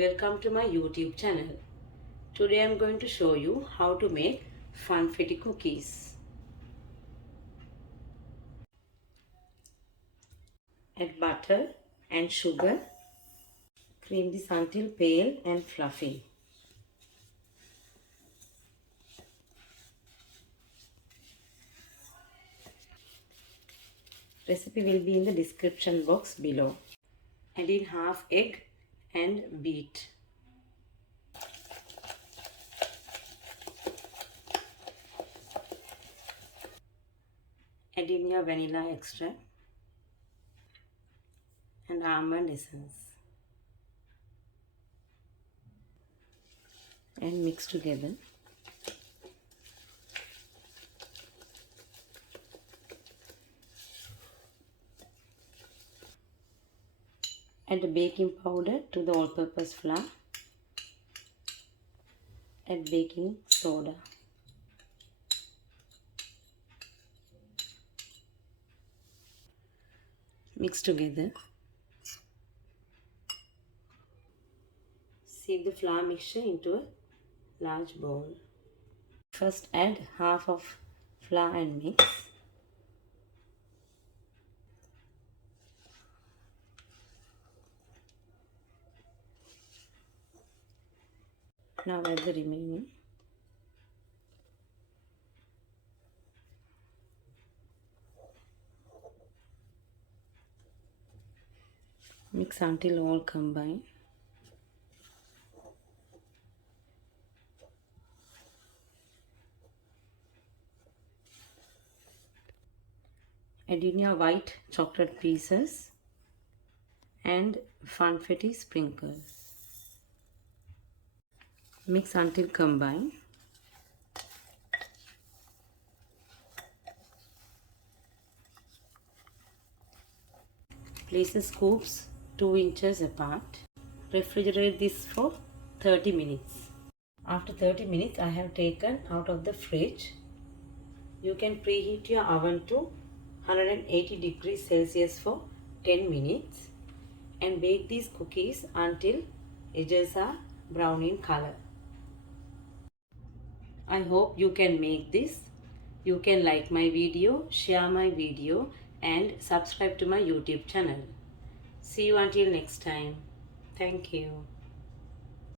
Welcome to my YouTube channel. Today I am going to show you how to make Funfetti cookies. Add butter and sugar. Cream this until pale and fluffy. Recipe will be in the description box below. Add in half egg and beat. Add in your vanilla extract and almond essence and mix together. Add baking powder to the all-purpose flour. Add baking soda. Mix together. Sieve the flour mixture into a large bowl. First add half of flour and mix. Now add the remaining. Mix until all combine. Add in your white chocolate pieces and Funfetti sprinkles. Mix until combine. Place the scoops 2 inches apart. Refrigerate this for 30 minutes. After 30 minutes I have taken out of the fridge. You can preheat your oven to 180 degrees Celsius for 10 minutes and bake these cookies until edges are brown in color. I hope you can make this. You can like my video, share my video and subscribe to my YouTube channel. See you until next time. Thank you.